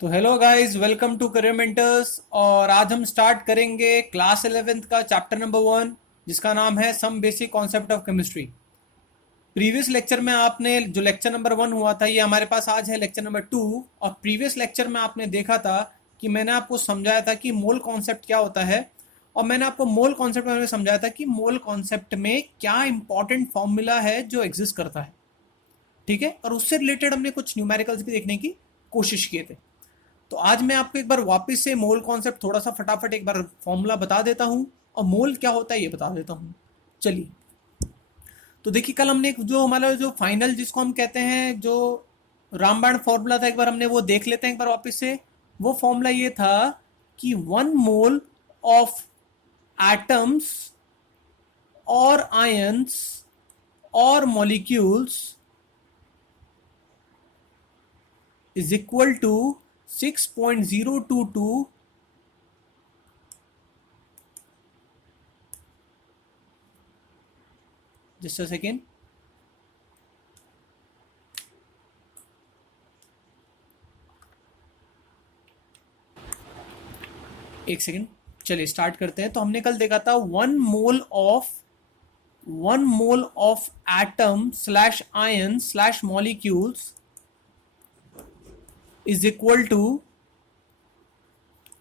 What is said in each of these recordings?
तो hello guys, welcome to career mentors. और आज हम स्टार्ट करेंगे क्लास 11th का चैप्टर नंबर 1, जिसका नाम है some basic concept of chemistry. Previous lecture में आपने जो लेक्चर नंबर 1 हुआ था, ये हमारे पास आज है लेक्चर नंबर 2। और प्रीवियस लेक्चर में आपने देखा था कि मैंने आपको समझाया था कि मोल कॉन्सेप्ट क्या होता है। और मैंने आपको मोल कॉन्सेप्ट में समझाया था कि मोल कॉन्सेप्ट में क्या इंपॉर्टेंट फॉर्मूला है जो एग्जिस्ट करता है। ठीक है, और उससे रिलेटेड हमने कुछ न्यूमेरिकल्स भी देखने की कोशिश किए थे। तो आज मैं आपको एक बार वापस से मोल कॉन्सेप्ट थोड़ा सा फटाफट एक बार फॉर्मूला बता देता हूं, और मोल क्या होता है ये बता देता हूं। चलिए, तो देखिए, कल हमने जो हमारा जो फाइनल जिसको हम कहते हैं जो रामबाण फॉर्मूला था, एक बार हमने वो देख लेते हैं एक बार वापस से। वो फॉर्मूला ये था कि 1 मोल ऑफ एटम्स और आयंस और molecules is equal to 6.022। Just a second. एक सेकेंड, चलिए स्टार्ट करते हैं। तो हमने कल देखा था one mole of atom slash ion slash molecules is equal to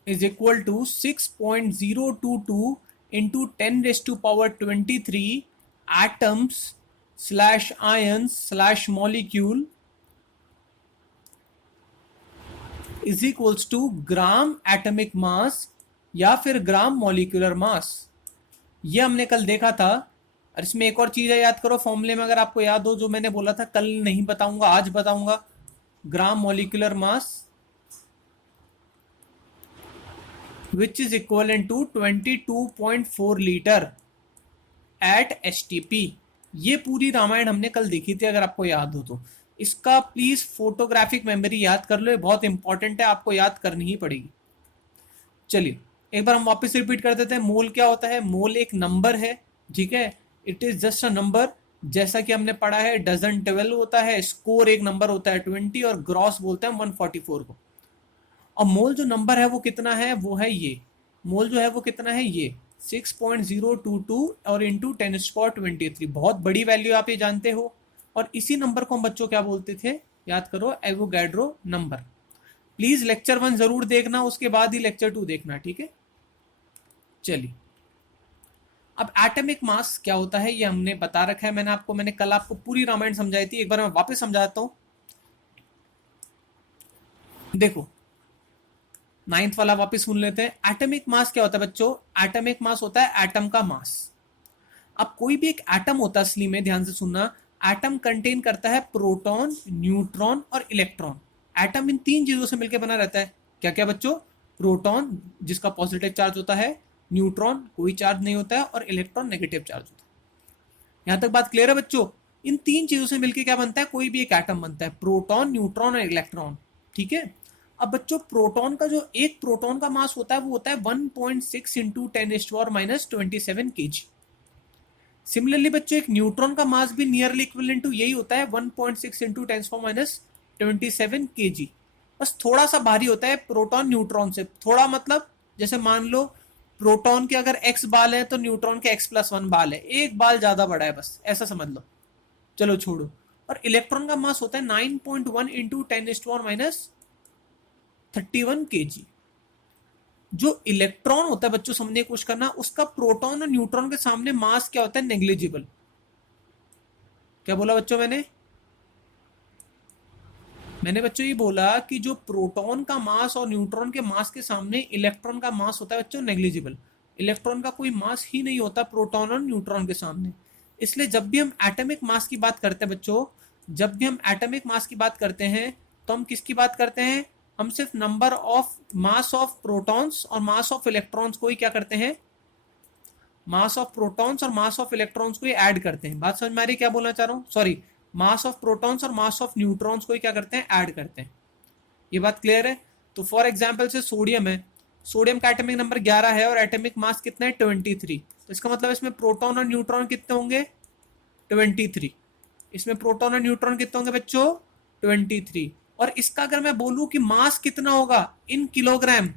6.022 into 10⁻23 atoms slash ion slash molecule is equals to gram atomic mass या फिर ग्राम मॉलिक्यूलर मास। ये हमने कल देखा था। और इसमें एक और चीज है, याद करो फॉर्मूले में, अगर आपको याद हो, जो मैंने बोला था कल नहीं बताऊंगा आज बताऊंगा। Gram molecular mass which is equal to 22.4 litre at STP. ये पूरी रामायण हमने कल देखी थी, अगर आपको याद हो तो। इसका प्लीज फोटोग्राफिक मेमोरी याद कर लो, ये बहुत इंपॉर्टेंट है, आपको याद करनी ही पड़ेगी। चलिए एक बार हम वापस रिपीट कर देते हैं। मोल क्या होता है? मोल एक नंबर है, ठीक है। It is just a number. जैसा कि हमने पढ़ा है, डजन 12 होता है, स्कोर एक नंबर होता है 20, और ग्रॉस बोलते हैं 144 को। और मोल जो नंबर है वो कितना है? वो है ये। मोल जो है वो कितना है? ये 6.022 और इंटू 10⁻23। बहुत बड़ी वैल्यू, आप ये जानते हो। और इसी नंबर को हम बच्चों क्या बोलते थे? याद करो, एवोगैड्रो नंबर। प्लीज लेक्चर 1 जरूर देखना, उसके बाद ही लेक्चर 2 देखना, ठीक है। चलिए, अब एटॉमिक मास क्या होता है ये हमने बता रखा है। मैंने कल आपको पूरी रामायण समझाई थी, एक बार मैं वापस समझाता हूं। देखो, 9th वाला वापस सुन लेते हैं। एटॉमिक मास क्या होता है बच्चों? एटॉमिक मास होता है एटम का मास। अब कोई भी एक एटम होता है, असली में ध्यान से सुनना, एटम कंटेन करता है प्रोटॉन, न्यूट्रॉन और इलेक्ट्रॉन। एटम इन तीन चीजों से मिलकर बना रहता है। क्या क्या बच्चों? प्रोटॉन जिसका पॉजिटिव चार्ज होता है, न्यूट्रॉन कोई चार्ज नहीं होता है, और इलेक्ट्रॉन नेगेटिव चार्ज होता है। यहां तक बात क्लियर है बच्चों? इन तीन चीजों से मिलकर क्या बनता है? कोई भी एक एटम बनता है, प्रोटॉन, न्यूट्रॉन और इलेक्ट्रॉन, ठीक है। अब बच्चों, प्रोटॉन का जो एक प्रोटॉन का मास होता है वो होता है 1.6 इंटू 10⁻⁻⁻² kg। सिमिलरली बच्चों, एक न्यूट्रॉन का मास भी नियरली इक्विवेलेंट टू यही होता है, 1.6 इंटू 10⁻⁻27 kg। बस थोड़ा सा भारी होता है प्रोटॉन न्यूट्रॉन से, थोड़ा मतलब, जैसे मान लो प्रोटॉन के अगर x बाल है तो न्यूट्रॉन के x+1 बाल है, एक बाल ज्यादा बड़ा है, बस ऐसा समझ लो। चलो छोड़ो। और इलेक्ट्रॉन का मास होता है 9.1 इंटू 10⁻⁻31 kg। जो इलेक्ट्रॉन होता है बच्चों, समझने की कोशिश करना, उसका प्रोटॉन और न्यूट्रॉन के सामने मास क्या होता है? नेग्लिजिबल। क्या बोला बच्चों मैंने? मैंने बच्चों ये बोला कि जो प्रोटॉन का मास और न्यूट्रॉन के मास के सामने इलेक्ट्रॉन का मास होता है बच्चों नेग्लिजिबल। इलेक्ट्रॉन का कोई मास ही नहीं होता प्रोटॉन और न्यूट्रॉन के सामने। इसलिए जब भी हम एटॉमिक मास की बात करते हैं बच्चों, जब भी हम एटॉमिक मास की बात करते हैं, तो हम किसकी बात करते हैं? हम सिर्फ number of mass of protons और मास ऑफ इलेक्ट्रॉन्स को ही क्या करते हैं? मास ऑफ प्रोटॉन्स और मास ऑफ इलेक्ट्रॉन्स को ही ऐड करते हैं। बात समझ में आ रही? क्या बोलना चाह रहा हूँ? सॉरी, मास ऑफ प्रोटॉन्स और मास ऑफ न्यूट्रॉन्स को ही क्या करते हैं? ऐड करते हैं। ये बात क्लियर है? तो फॉर एग्जाम्पल से सोडियम है, सोडियम का एटॉमिक नंबर 11 है और एटॉमिक मास कितना है? 23। तो इसका मतलब इसमें प्रोटॉन और न्यूट्रॉन कितने होंगे? 23। इसमें प्रोटॉन और न्यूट्रॉन कितने होंगे बच्चों? 23। और इसका अगर मैं बोलूं कि मास कितना होगा इन किलोग्राम,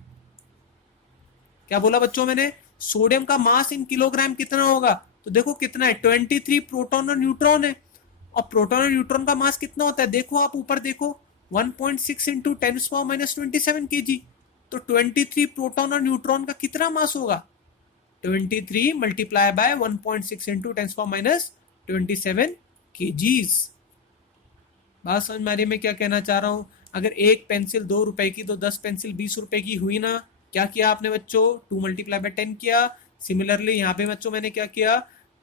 क्या बोला बच्चों मैंने, सोडियम का मास इन किलोग्राम कितना होगा, तो देखो कितना है 23 प्रोटॉन और न्यूट्रॉन है। और प्रोटॉन और न्यूट्रॉन का मास कितना होता है, देखो आप ऊपर देखो 1.6 इंटू 10⁻⁻27 kg। तो 23 प्रोटॉन और न्यूट्रॉन का कितना मास होगा, 23 मल्टीप्लाई बाय 1.6 इंटू 10⁻⁻27 kgs। बात समझ में आ रही है मैं क्या कहना चाह रहा हूं। अगर एक पेंसिल 2 रुपए की तो 10 पेंसिल 20 रुपए की हुई ना। क्या किया आपने बच्चों, 2 मल्टीप्लाई बाय 10 किया। सिमिलरली यहाँ पे बच्चों मैंने क्या किया,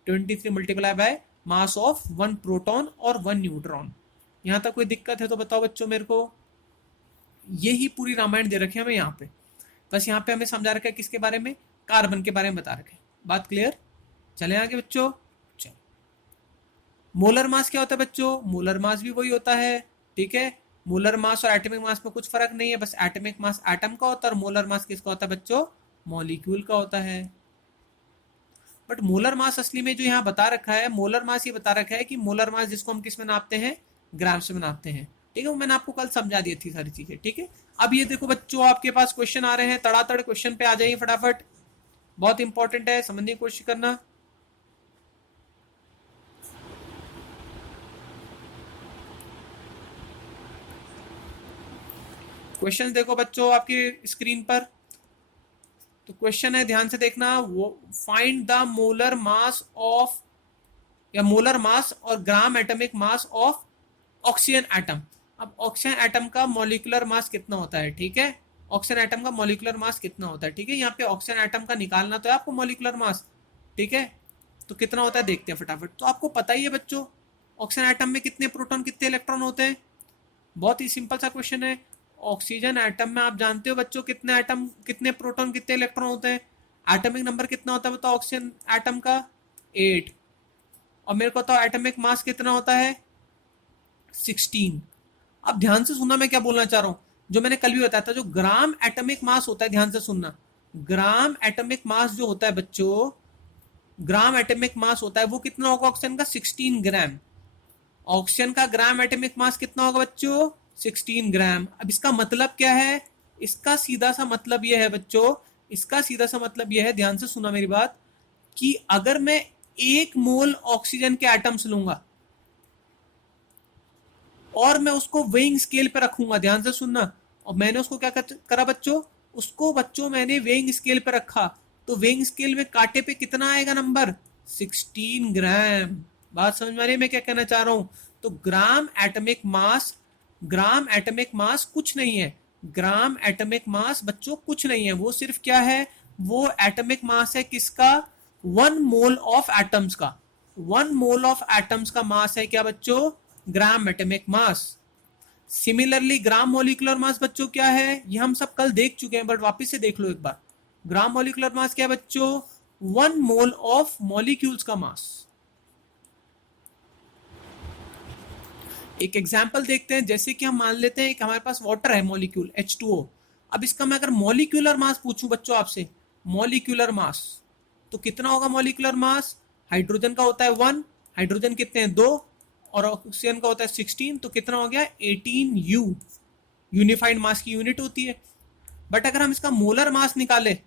23 multiply by mass of 1 proton और 1 न्यूट्रॉन। यहाँ तक कोई दिक्कत है तो बताओ बच्चों मेरे को। यही पूरी रामायण दे रखी है हमें यहाँ पे, बस यहाँ पे हमें समझा रखा है किसके बारे में, कार्बन के बारे में बता रखे। बात क्लियर, चले आगे बच्चों। चलो, मोलर मास क्या होता है बच्चों, मोलर मास भी वही होता है, ठीक है। मोलर मास और एटॉमिक मास में कुछ फर्क नहीं है, बस एटॉमिक मास एटम का होता है और मोलर मास किसका होता है बच्चों, मॉलिक्यूल का होता है। बट मोलर मास असली में जो यहाँ बता रखा है, मोलर मास ये बता रखा है कि मोलर मास जिसको हम किस में नापते हैं, ग्राम्स में नापते हैं, ठीक है। वो मैंने आपको कल समझा दी थी सारी चीजें, ठीक है। अब ये देखो बच्चों आपके पास क्वेश्चन आ रहे हैं, तड़ातड़ क्वेश्चन पे आ जाइए फटाफट, बहुत इंपॉर्टेंट है, समझने की कोशिश करना। क्वेश्चन देखो बच्चों आपकी स्क्रीन पर, तो क्वेश्चन है ध्यान से देखना, वो find the molar mass of, या मोलर मास और ग्राम atomic mass of oxygen atom. अब ऑक्सीजन एटम का मॉलिक्यूलर मास कितना होता है, ठीक है, ऑक्सीजन एटम का मॉलिक्यूलर मास कितना होता है, ठीक है। यहाँ पे ऑक्सीजन एटम का निकालना तो है आपको मॉलिक्यूलर मास, ठीक है। तो कितना होता है देखते हैं फटाफट। तो आपको पता ही है बच्चों ऑक्सीजन एटम में कितने प्रोटॉन कितने इलेक्ट्रॉन होते हैं, बहुत ही सिंपल सा क्वेश्चन है। ऑक्सीजन एटम में आप जानते हो बच्चों कितने एटम कितने प्रोटॉन कितने इलेक्ट्रॉन होते हैं, एटॉमिक नंबर कितना होता है बताओ ऑक्सीजन एटम का, 8। और मेरे को बताओ एटॉमिक मास कितना होता है, 16। अब ध्यान से सुनना मैं क्या बोलना चाह रहा हूं, जो मैंने कल भी बताया था, जो ग्राम एटॉमिक मास होता है, ध्यान से सुनना, ग्राम एटॉमिक मास जो होता है बच्चों, ग्राम एटॉमिक मास होता है वो कितना होगा ऑक्सीजन का, 16 ग्राम। ऑक्सीजन का ग्राम एटॉमिक मास कितना होगा बच्चों, 16 ग्राम। अब इसका मतलब क्या है, इसका सीधा सा मतलब यह है बच्चों, इसका सीधा सा मतलब यह है, ध्यान से सुना मेरी बात, कि अगर मैं 1 मोल ऑक्सीजन के एटम्स लूंगा और मैं उसको वेइंग स्केल पे रखूंगा, ध्यान से सुनना, और मैंने उसको क्या करा बच्चों, उसको बच्चों मैंने वेइंग स्केल पे रखा, तो वेइंग स्केल में कांटे पे कितना आएगा नंबर, 16 ग्राम। बात समझ में आ रही है मैं क्या कहना चाह रहा हूं। तो ग्राम एटॉमिक मास, ग्राम एटॉमिक मास कुछ नहीं है, ग्राम एटॉमिक मास बच्चों कुछ नहीं है, वो सिर्फ क्या है, वो एटॉमिक मास है किसका, 1 मोल ऑफ एटम्स का, 1 मोल ऑफ एटम्स का मास है क्या बच्चों, ग्राम एटॉमिक मास। सिमिलरली ग्राम मॉलिक्यूलर मास बच्चों क्या है, ये हम सब कल देख चुके हैं, बट वापस से देख लो एक बार। ग्राम मॉलिक्यूलर मास क्या है बच्चों, 1 मोल ऑफ मॉलिक्यूल्स का मास। एक एग्जांपल देखते हैं, जैसे कि हम मान लेते हैं कि हमारे पास वाटर है मॉलिक्यूल H2O। अब इसका मैं अगर मॉलिक्यूलर मास पूछूं बच्चों आपसे, मॉलिक्यूलर मास, तो कितना होगा मॉलिक्यूलर मास, हाइड्रोजन का होता है 1, हाइड्रोजन कितने हैं 2, और ऑक्सीजन का होता है 16, तो कितना हो गया 18U, यूनिफाइड मास की यूनिट होती है। बट अगर हम इसका मोलर मास निकाले,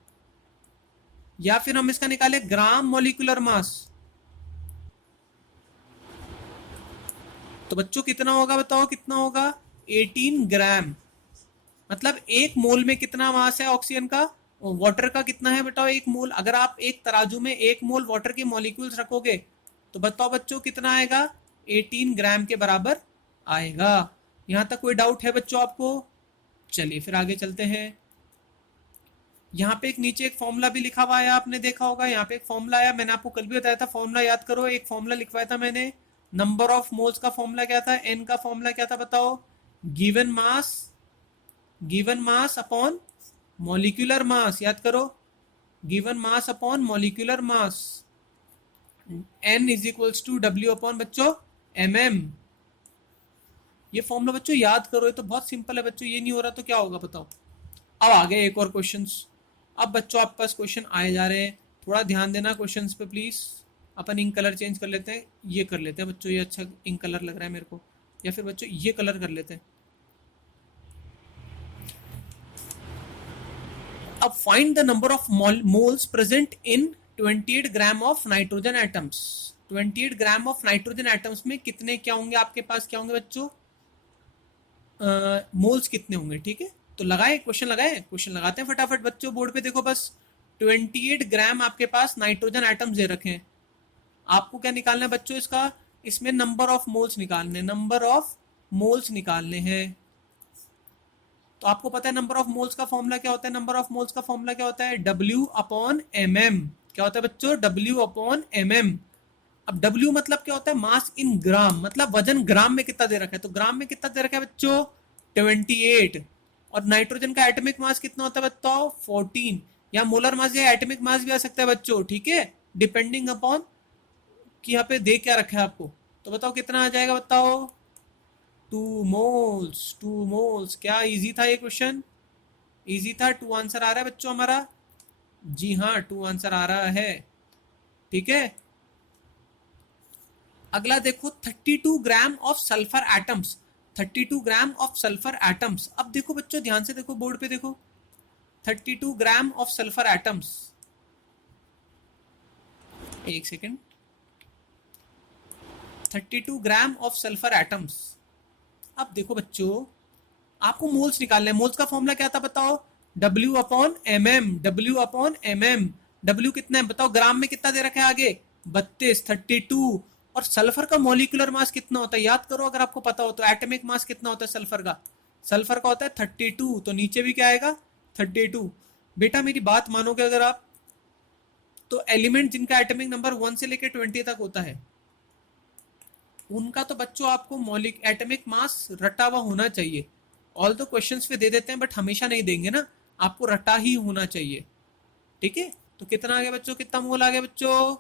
या फिर हम इसका निकाले ग्राम मॉलिक्यूलर मास, तो बच्चों कितना होगा बताओ, कितना होगा 18 ग्राम। मतलब 1 मोल में कितना मास है ऑक्सीजन का, वाटर का कितना है बताओ 1 मोल। अगर आप एक तराजू में 1 मोल वाटर के मॉलिक्यूल्स रखोगे तो बताओ बच्चों कितना आएगा, 18 ग्राम के बराबर आएगा। यहां तक कोई डाउट है बच्चों आपको, चलिए फिर आगे चलते हैं। यहाँ पे एक नीचे एक फॉर्मूला भी लिखा हुआ है, आपने देखा होगा, यहाँ पे एक फॉर्मूला आया, मैंने आपको कल भी बताया था, फॉर्मूला याद करो, एक फॉर्मूला लिखवाया था मैंने, नंबर ऑफ मोल्स का फॉर्मूला क्या था, एन का फॉर्मूला क्या था बताओ, given mass, given mass upon molecular mass, याद करो, given mass upon molecular mass, n is equals to W upon बच्चों mm। ये फॉर्मूला बच्चों याद करो, ये तो बहुत सिंपल है बच्चों, ये नहीं हो रहा तो क्या होगा बताओ। अब आगे एक और क्वेश्चंस, अब बच्चों आपके पास क्वेश्चन आए जा रहे हैं, थोड़ा ध्यान देना क्वेश्चंस पे प्लीज। अपन इंक कलर चेंज कर लेते हैं, ये कर लेते हैं बच्चों, ये अच्छा इंक कलर लग रहा है मेरे को, या फिर बच्चों ये कलर कर लेते हैं, अब find the number of moles present in 28 gram of nitrogen atoms. 28 gram of nitrogen atoms में कितने क्या होंगे आपके पास, क्या होंगे बच्चों, मोल्स कितने होंगे। ठीक है, तो लगाए क्वेश्चन, लगाए क्वेश्चन, लगाते हैं फटाफट बच्चों। बोर्ड पे देखो बस, 28 ग्राम आपके पास नाइट्रोजन एटम्स दे रखे हैं। आपको क्या निकालना है बच्चों, इसका, इसमें नंबर ऑफ मोल्स निकालने, नंबर ऑफ मोल्स निकालने हैं। तो आपको पता है नंबर ऑफ मोल्स का फॉर्मूला क्या होता है, नंबर ऑफ मोल्स का फॉर्मूला क्या होता है, W अपॉन MM। क्या होता है बच्चों, W अपॉन MM। अब W मतलब क्या होता है, मास इन ग्राम, मतलब वजन ग्राम में कितना दे रखा है, तो ग्राम में कितना दे रखा है बच्चों, 28। और नाइट्रोजन का एटॉमिक मास कितना होता है बताओ, 14। या मोलर मास या एटॉमिक मास भी आ सकता है बच्चों, ठीक है, डिपेंडिंग अपॉन कि यहाँ पे दे क्या रखा है आपको। तो बताओ कितना आ जाएगा, बताओ, 2 मोल्स। 2 मोल्स, क्या इजी था ये क्वेश्चन, इजी था। 2 आंसर आ रहा है बच्चों हमारा, जी हाँ 2 आंसर आ रहा है। ठीक है, अगला देखो, 32 gram of sulphur atoms. 32 gram of sulphur atoms. अब देखो बच्चों ध्यान से देखो, बोर्ड पे देखो, 32 ग्राम ऑफ सल्फर एटम्स। एक second, 32 gram of sulphur atoms. अब देखो बच्चों, आपको मोल्स निकालने हैं। मोल्स का फॉर्मूला क्या था बताओ, W upon MM। W upon MM। W कितना है बताओ, ग्राम में कितना दे रखा है आगे, 32, 32। और सल्फर का मॉलिक्यूलर मास कितना होता है, याद करो अगर आपको पता हो तो। एटॉमिक मास कितना होता है सल्फर का, सल्फर का होता है 32। तो नीचे भी क्या आएगा, 32। बेटा मेरी बात मानोगे अगर आप, तो एलिमेंट जिनका एटॉमिक नंबर 1 से लेकर 20 तक होता है, उनका तो बच्चों आपको मौलिक एटॉमिक मास रटा हुआ होना चाहिए। ऑल दो क्वेश्चंस पे दे देते हैं बट हमेशा नहीं देंगे ना, आपको रटा ही होना चाहिए। ठीक है, तो कितना आ गया बच्चों, कितना मोल आ गया बच्चों,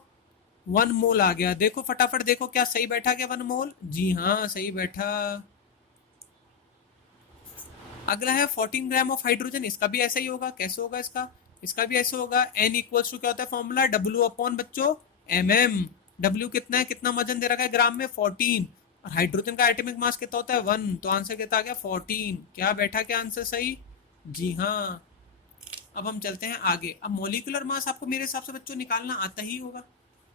1 मोल आ गया। देखो फटाफट देखो, क्या सही बैठा क्या 1 मोल, जी हाँ सही बैठा। अगला है 14 ग्राम ऑफ हाइड्रोजन। इसका भी ऐसा ही होगा, कैसे होगा इसका, इसका भी ऐसे होगा। N इक्वल्स टू क्या होता है फॉर्मूला, W अपॉन बच्चों MM। W कितना है, कितना वजन दे रखा है ग्राम में, 14। और हाइड्रोजन का एटॉमिक मास कितना होता है, 1। तो आंसर कितना आ गया, 14। क्या बैठा, क्या आंसर सही, जी हाँ। अब हम चलते हैं आगे। अब मॉलिक्यूलर मास आपको मेरे हिसाब से बच्चों निकालना आता ही होगा,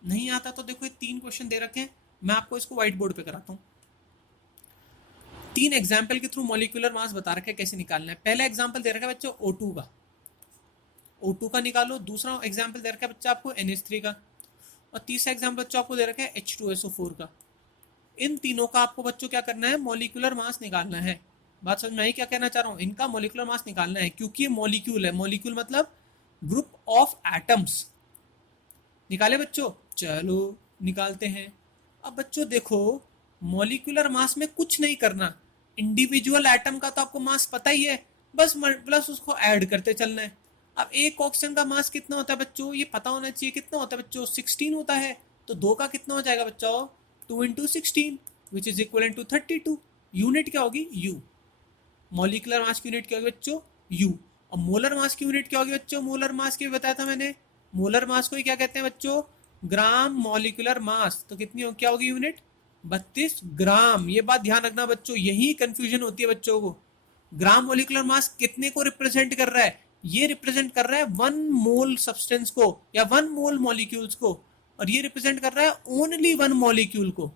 नहीं आता तो देखो ये 3 क्वेश्चन दे रखे हैं, मैं आपको इसको व्हाइट बोर्ड पे कराता हूँ। 3 एग्जाम्पल के थ्रू मॉलिक्यूलर मास बता रखा है कैसे निकालना है। पहला एग्जाम्पल दे रखा है बच्चों O2 का, O2 का निकालो। दूसरा एग्जाम्पल दे रखा है बच्चा आपको NH3 का। और तीसरा एग्जाम्पल बच्चों आपको दे रखा है H2SO4 का। इन तीनों का आपको बच्चों क्या करना है, मॉलिक्यूलर मास निकालना है। बात समझ में आई क्या कहना चाह रहा हूँ, इनका मॉलिक्यूलर मास निकालना है, क्योंकि ये मॉलिक्यूल है। मॉलिक्यूल मतलब ग्रुप ऑफ एटम्स। निकाले बच्चों, चलो निकालते हैं। अब बच्चों देखो, मॉलिक्यूलर मास में कुछ नहीं करना, इंडिविजुअल एटम का तो आपको मास पता ही है, बस प्लस उसको ऐड करते चलना है। अब एक ऑक्सीजन का मास कितना होता है बच्चों, ये पता होना चाहिए, कितना होता है बच्चों, 16 होता है। तो 2 का कितना हो जाएगा बच्चों, 2 into 16 which is equal to 32। Unit क्या होगी, U। मॉलिक्यूलर मास की यूनिट क्या होगी बच्चों, U। और मोलर मास की यूनिट क्या होगी बच्चों, मोलर मास की भी बताया था मैंने, मोलर मास को ही क्या कहते हैं बच्चों, ग्राम मॉलिक्यूलर मास। तो कितनी हो, क्या होगी यूनिट, 32 ग्राम। ये बात ध्यान रखना बच्चों, यही कंफ्यूजन होती है बच्चों को। ग्राम मॉलिक्यूलर मास कितने को रिप्रेजेंट कर रहा है, ये रिप्रेजेंट कर रहा है 1 मोल सब्सटेंस को या 1 मोल मॉलिक्यूल्स को, और ये रिप्रेजेंट कर रहा है ओनली 1 मॉलिक्यूल को,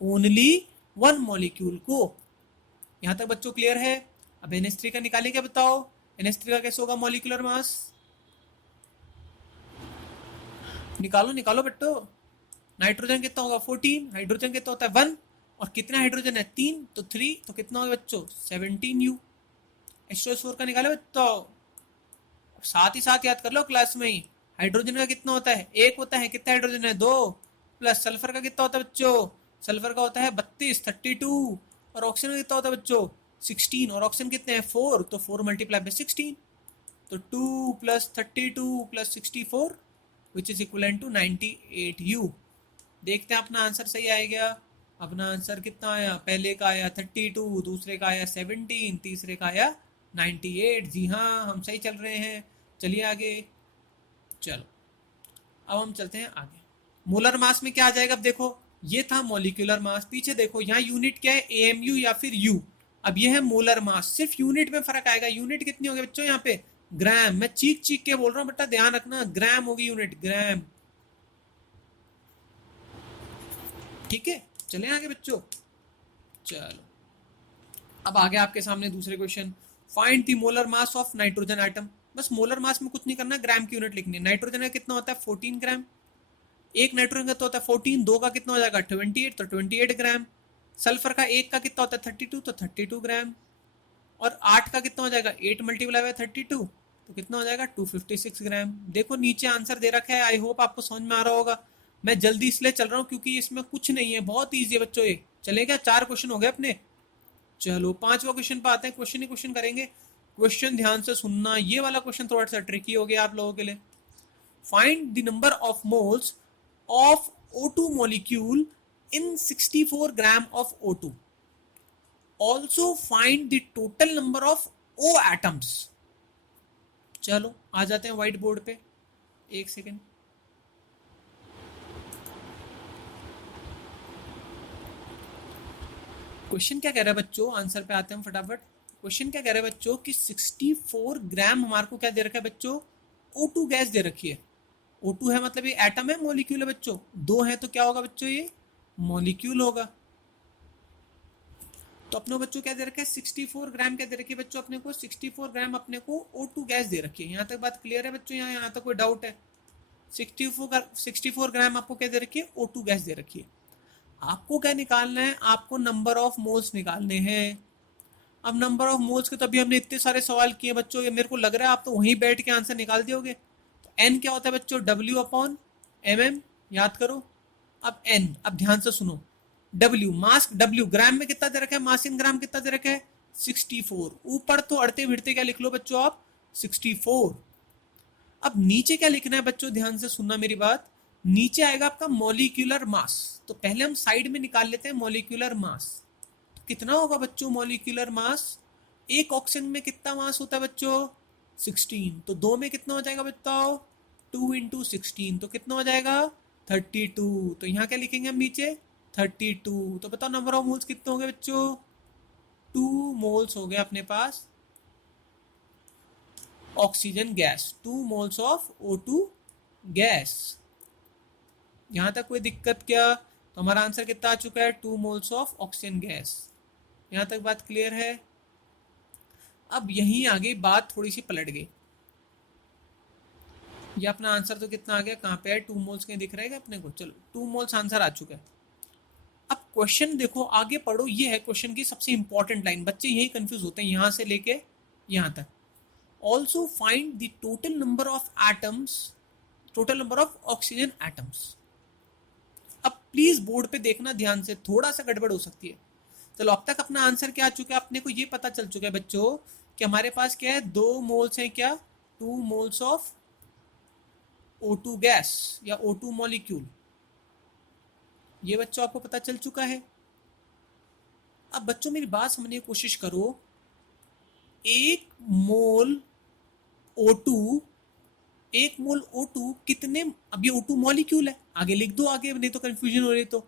ओनली 1 मॉलिक्यूल को। यहां तक बच्चों क्लियर है। अब NH3 का निकाले क्या बताओ, NH3 का कैसे होगा मॉलिक्यूलर मास, निकालो निकालो बट्टो। नाइट्रोजन कितना होगा 14, हाइड्रोजन कितना होता है 1, और कितना हाइड्रोजन है 3, तो 3, तो कितना होगा बच्चों 17U। H2SO4 का निकालो बच्चों, साथ ही साथ याद कर लो क्लास में ही। हाइड्रोजन का कितना होता है, 1 होता है, कितना हाइड्रोजन है 2, प्लस सल्फर का कितना होता है बच्चों, सल्फर का होता है 32, 32। और ऑक्सीजन का कितना होता है बच्चों 16, और ऑक्सीजन कितने हैं 4, तो 4 मल्टीप्लाई बाय 16, तो 2 plus 32 plus 64 which is equal to 98U। देखते हैं अपना आंसर सही आएगा। अपना आंसर कितना आया, पहले का आया 32, दूसरे का आया 17, तीसरे का आया 98। जी हाँ हम सही चल रहे हैं। चलिए आगे, चलो अब हम चलते हैं आगे। मोलर मास में क्या आ जाएगा, अब देखो ये था मॉलिक्यूलर मास, पीछे देखो यहाँ यूनिट क्या है, AMU या फिर U। अब ये है मोलर मास, सिर्फ यूनिट में फर्क आएगा। यूनिट कितनी होगी बच्चों यहाँ पे ग्राम, मैं चीख चीख के बोल रहा हूँ बेटा, ध्यान रखना, ग्राम होगी यूनिट, ग्राम। ठीक है, चले आगे बच्चों। चलो अब आगे आपके सामने दूसरे question. Find the molar mass of nitrogen atom. बस मोलर मास में कुछ नहीं करना, ग्राम की यूनिट लिखनी है। नाइट्रोजन का कितना होता है 14 ग्राम, एक नाइट्रोजन का तो होता है 14, दो का कितना हो जाएगा 28, तो 28 ग्राम। सल्फर का एक का कितना होता है 32, तो 32 ग्राम। और 8 का कितना हो जाएगा 8 मल्टीप्लाई बाय 32, तो कितना हो जाएगा 256 ग्राम। देखो नीचे आंसर दे रखा है, आई होप आपको समझ में आ रहा होगा। मैं जल्दी इसलिए चल रहा हूँ क्योंकि इसमें कुछ नहीं है, बहुत ईजी है बच्चों ये। चलेगा, 4 क्वेश्चन हो गए अपने। चलो 5वां क्वेश्चन पे आते हैं, क्वेश्चन ही क्वेश्चन करेंगे। क्वेश्चन ध्यान से सुनना, ये वाला क्वेश्चन थोड़ा सा ट्रिकी हो गया आप लोगों के लिए। Find the number of moles of O2 molecule in 64 gram of O2. Also find the total number of O atoms. चलो आ जाते हैं व्हाइट बोर्ड पे, एक सेकेंड। क्वेश्चन क्या कह रहा है बच्चों, आंसर पे आते हैं फटाफट। क्वेश्चन क्या कह रहा है बच्चों कि 64 ग्राम हमारे को क्या दे रखा है बच्चों, O2 गैस दे रखी है। O2 है मतलब ये एटम है, मॉलिक्यूल है बच्चों। दो है तो क्या होगा बच्चों, ये मॉलिक्यूल होगा। तो अपने बच्चों क्या दे रखा है 64 ग्राम क्या दे रखी है बच्चों अपने को, 64 ग्राम अपने को O2 गैस दे रखी है। यहाँ तक बात क्लियर है बच्चों, यहाँ तक कोई डाउट है। 64 ग्राम आपको क्या दे रखी है, O2 गैस दे रखी है। आपको क्या निकालना है, आपको नंबर ऑफ मोल्स निकालने हैं। अब नंबर ऑफ मोल्स के तो अभी हमने इतने सारे सवाल किए बच्चों, ये मेरे को लग रहा है आप तो वहीं बैठ के आंसर निकाल दियोगे। तो एन क्या होता है बच्चों, W अपॉन MM, याद करो। अब एन, अब ध्यान से सुनो, W मास, W ग्राम में कितना दे रखा है, मास इन ग्राम कितना दे रखा है 64। ऊपर तो अड़ते भिड़ते क्या लिख लो बच्चों आप 64। अब नीचे क्या लिखना है बच्चों, ध्यान से सुनना मेरी बात। नीचे आएगा आपका मॉलिक्यूलर मास। तो पहले हम साइड में निकाल लेते हैं मॉलिक्यूलर मास। तो कितना होगा बच्चों मॉलिक्यूलर मास, एक ऑक्सीजन में कितना मास होता है बच्चों 16, तो दो में कितना हो जाएगा बताओ 2 इंटू 16, तो कितना हो जाएगा 32। तो यहाँ क्या लिखेंगे हम नीचे 32। तो बताओ नंबर ऑफ मोल्स कितने हो गए बच्चों, 2 मोल्स हो गए अपने पास oxygen gas, 2 moles of O2 gas. यहां तक कोई दिक्कत क्या, तो हमारा आंसर कितना आ चुका है 2 मोल्स ऑफ ऑक्सीजन गैस। यहां तक बात क्लियर है। अब यहीं आगे बात थोड़ी सी पलट गई। ये अपना आंसर तो कितना आ गया, कहां पे है 2 मोल्स कहीं दिख रहेगा अपने को, चलो 2 मोल्स आंसर आ चुका है। अब क्वेश्चन देखो आगे पढ़ो, ये है क्वेश्चन की सबसे इंपॉर्टेंट लाइन, बच्चे यही कंफ्यूज होते हैं यहां से लेके यहां तक। Also find the total number of atoms, total number of oxygen atoms. अब प्लीज बोर्ड पे देखना ध्यान से, थोड़ा सा गड़बड़ हो सकती है। चलो अब तक अपना आंसर क्या आ चुका है, अपने को ये पता चल चुका है बच्चों कि हमारे पास क्या है, 2 मोल्स हैं क्या, 2 मोल्स ऑफ O2 गैस या O2 मॉलिक्यूल, ये बच्चों आपको पता चल चुका है। अब बच्चों मेरी बात समझने की कोशिश करो, एक मोल O2, एक मोल O2 कितने, अब ये O2 मॉलिक्यूल है, आगे लिख दो आगे, नहीं तो कंफ्यूजन हो रही। तो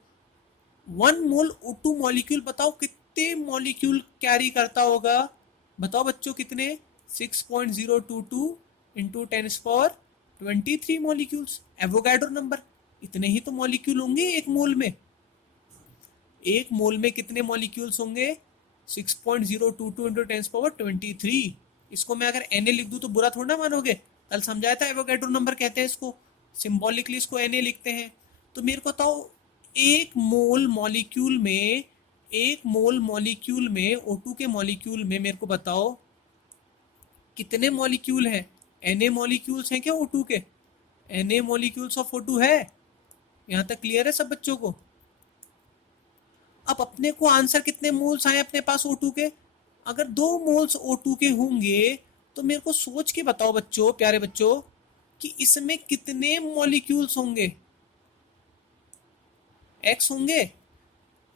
1 मोल O2 मॉलिक्यूल बताओ कितने मॉलिक्यूल कैरी करता होगा, बताओ बच्चों कितने, 6.022 इंटू 10⁻23 मॉलिक्यूल्स, एवोगैड्रो नंबर। इतने ही तो मॉलिक्यूल होंगे एक मोल में। एक मोल में कितने मॉलिक्यूल्स होंगे 6.022 इंटू 10⁻23। इसको मैं अगर Na लिख दूं तो बुरा थोड़ा ना मानोगे, कल समझाया था एवोगैड्रो नंबर कहते हैं इसको, सिंबॉलिकली इसको Na लिखते हैं। तो मेरे को बताओ एक मोल मॉलिक्यूल में, एक मोल मॉलिक्यूल में O2 के मॉलिक्यूल में मेरे को बताओ कितने मॉलिक्यूल हैं, Na मॉलिक्यूल्स हैं क्या O2 के, Na मॉलिक्यूल्स ऑफ O2 है। यहां तक क्लियर है सब बच्चों को। अब अपने को आंसर कितने मोल्स आए अपने पास O2 के, अगर 2 मोल्स O2 के होंगे तो मेरे को सोच के बताओ बच्चों, प्यारे बच्चों, कि इसमें कितने मॉलिक्यूल्स होंगे, X होंगे।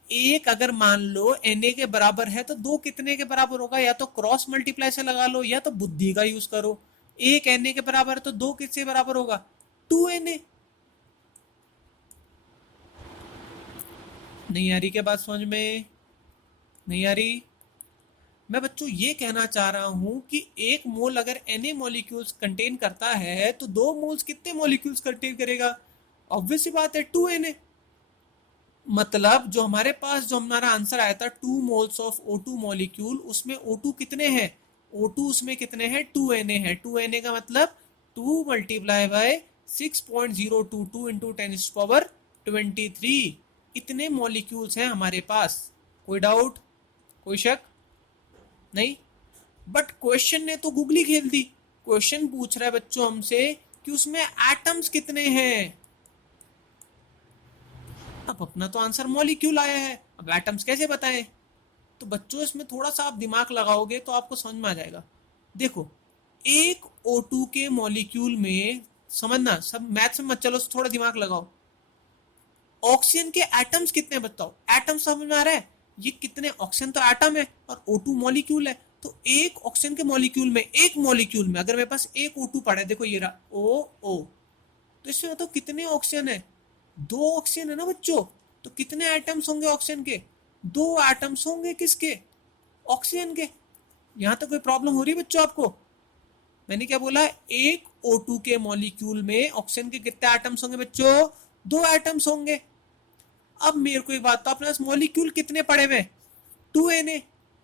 एक अगर मान लो Na के बराबर है तो दो कितने के बराबर होगा, या तो क्रॉस मल्टीप्लाई से लगा लो या तो बुद्धि का यूज करो। एक Na के बराबर है तो दो किससे बराबर होगा 2Na। नहीं आ रही क्या बात समझ में, नहीं आ रही, मैं बच्चों ये कहना चाह रहा हूं कि एक मोल अगर Na मॉलिक्यूल्स कंटेन करता है तो 2 मोल्स कितने मॉलिक्यूल्स कंटेन करेगा? ऑब्वियस सी बात है 2Na। मतलब जो हमारा आंसर आया था 2 मोल्स ऑफ O2 मॉलिक्यूल, उसमें O2 कितने हैं? O2 उसमें कितने हैं? 2Na है। 2Na का मतलब 2 मल्टीप्लाई बाय 6.022 इंटू 10⁻23। इतने मॉलिक्यूल्स हैं हमारे पास। कोई डाउट, कोई शक नहीं? बट क्वेश्चन ने तो गूगली खेल दी। क्वेश्चन पूछ रहा है बच्चों हमसे कि उसमें एटम्स कितने हैं। अब अपना तो आंसर मॉलिक्यूल आया है, अब एटम्स कैसे बताएं? तो बच्चों इसमें थोड़ा सा आप दिमाग लगाओगे तो आपको समझ में आ जाएगा। देखो, एक O2 के मॉलिक्यूल में, समझना, सब मैथ्स में मत चलो, थोड़ा दिमाग लगाओ। ऑक्सीजन के एटम्स कितने बताओ? एटम समझ में आ रहा है? ये कितने, ऑक्सीजन तो एटम है और O2 मॉलिक्यूल है। तो एक ऑक्सीजन के मॉलिक्यूल में, एक मॉलिक्यूल में अगर मेरे पास एक O2 पड़ा है, देखो ये रहा O, तो इसमें बताओ कितने ऑक्सीजन है? 2 ऑक्सीजन है ना बच्चों। तो कितने एटम्स होंगे ऑक्सीजन के? 2 एटम्स होंगे। किसके? ऑक्सीजन के। यहां तक कोई प्रॉब्लम हो रही है बच्चों आपको? मैंने क्या बोला? एक O2 के मॉलिक्यूल में ऑक्सीजन के कितने एटम्स होंगे बच्चों? 2 एटम्स होंगे। अब मेरे को एक बात, तो अपने पास मॉलिक्यूल कितने पड़े हुए? 2Na।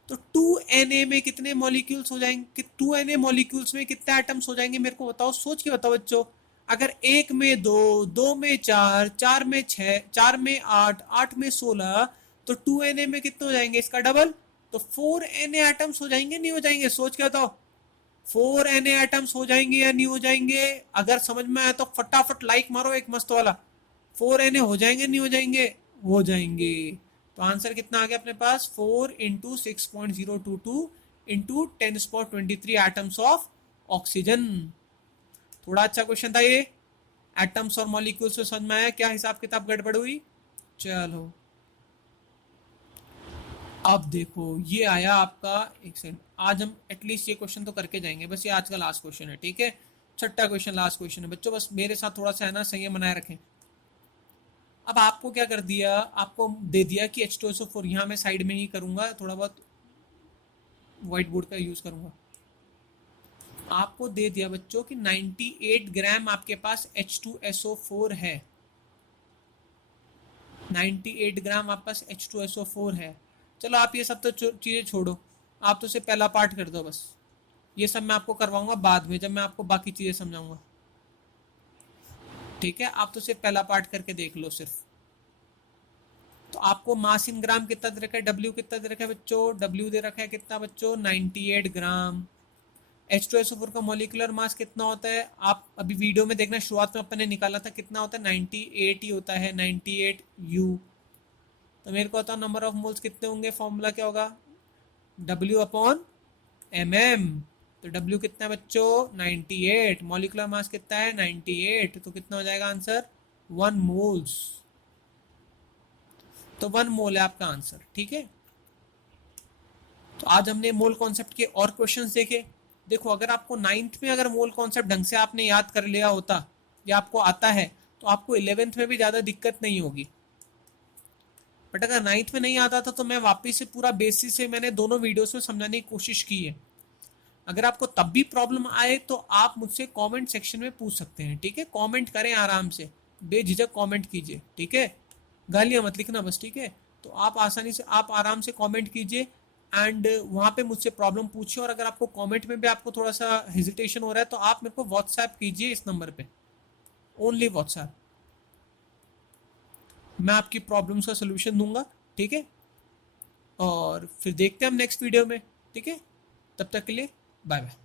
तो 2Na में कितने मॉलिक्यूल्स हो जाएंगे? 2Na मॉलिक्यूल्स में कितने एटम्स हो जाएंगे? मेरे को बताओ, सोच के बताओ बच्चों। अगर एक में 2, 2 में 4, 4 में 6, 4 में 8, 8 में 16, तो 2Na में कितने हो जाएंगे? इसका डबल, तो 4Na एटम्स हो जाएंगे, नहीं हो जाएंगे? सोच के बताओ। 4Na एटम्स हो जाएंगे या नहीं हो जाएंगे? अगर समझ में आया तो फटाफट लाइक मारो एक मस्त वाला। 4Na हो जाएंगे, नहीं हो जाएंगे? हो जाएंगे। तो आंसर कितना आ गया अपने पास? 4 into 6.022 into 10⁻23 atoms of oxygen. थोड़ा अच्छा क्वेश्चन था ये। एटम्स और मॉलिक्यूल्स में समझ में आया क्या हिसाब किताब गड़बड़ हुई? चलो अब देखो, ये आया आपका, एक सेकंड, आज हम एटलीस्ट ये क्वेश्चन तो करके जाएंगे, बस ये आज का लास्ट क्वेश्चन है, ठीक है? छठा क्वेश्चन, लास्ट क्वेश्चन है बच्चों, बस मेरे साथ थोड़ा सा है ना संयम बनाए रखें। अब आपको क्या कर दिया, आपको दे दिया कि H2SO4, यहाँ मैं साइड में ही करूंगा, थोड़ा बहुत व्हाइट बोर्ड का यूज करूंगा। आपको दे दिया बच्चों कि 98 ग्राम आपके पास H2SO4 है। 98 ग्राम आपके पास H2SO4 है। चलो आप ये सब तो चीज़ें छोड़ो, आप तो सिर्फ पहला पार्ट कर दो बस। ये सब मैं आपको करवाऊंगा बाद में, जब मैं आपको बाकी चीज़ें समझाऊंगा, ठीक है? आप तो सिर्फ पहला पार्ट करके देख लो सिर्फ। तो आपको मास इन ग्राम कितना दे रखा है? W कितना दे रखा है बच्चों? W दे रखा है कितना बच्चों? 98 ग्राम। H2SO4 का मॉलिक्यूलर मास कितना होता है? आप अभी वीडियो में देखना, शुरुआत में अपन ने निकाला था, कितना होता है? 98 ही होता है, 98U। तो मेरे को बताओ नंबर ऑफ मोल्स कितने होंगे? फॉर्मूला क्या होगा? W/mm। तो W कितना है बच्चों? 98। मॉलिक्यूलर मास कितना है? 98। तो कितना हो जाएगा आंसर? 1 मोल्स। तो 1 मोल है आपका आंसर, ठीक है? तो आज हमने मोल कॉन्सेप्ट के और क्वेश्चंस देखे। देखो, अगर आपको 9th में अगर मोल कॉन्सेप्ट ढंग से आपने याद कर लिया होता या आपको आता है, तो आपको 11th में भी ज़्यादा दिक्कत नहीं होगी। बट अगर 9th में नहीं आता था तो मैं वापस से पूरा बेसिस से मैंने दोनों वीडियोस में समझाने की कोशिश की है। अगर आपको तब भी प्रॉब्लम आए तो आप मुझसे कमेंट सेक्शन में पूछ सकते हैं, ठीक है? कमेंट करें आराम से, बेझिझक कमेंट कीजिए, ठीक है? गालियाँ मत लिखना बस, ठीक है? तो आप आसानी से, आप आराम से कमेंट कीजिए एंड वहाँ पे मुझसे प्रॉब्लम पूछिए। और अगर आपको कमेंट में भी आपको थोड़ा सा हेजिटेशन हो रहा है तो आप मेरे को व्हाट्सएप कीजिए इस नंबर पे, ओनली व्हाट्सएप। मैं आपकी प्रॉब्लम्स का सोल्यूशन दूंगा, ठीक है? और फिर देखते हैं हम नेक्स्ट वीडियो में, ठीक है? तब तक के लिए बाय बाय।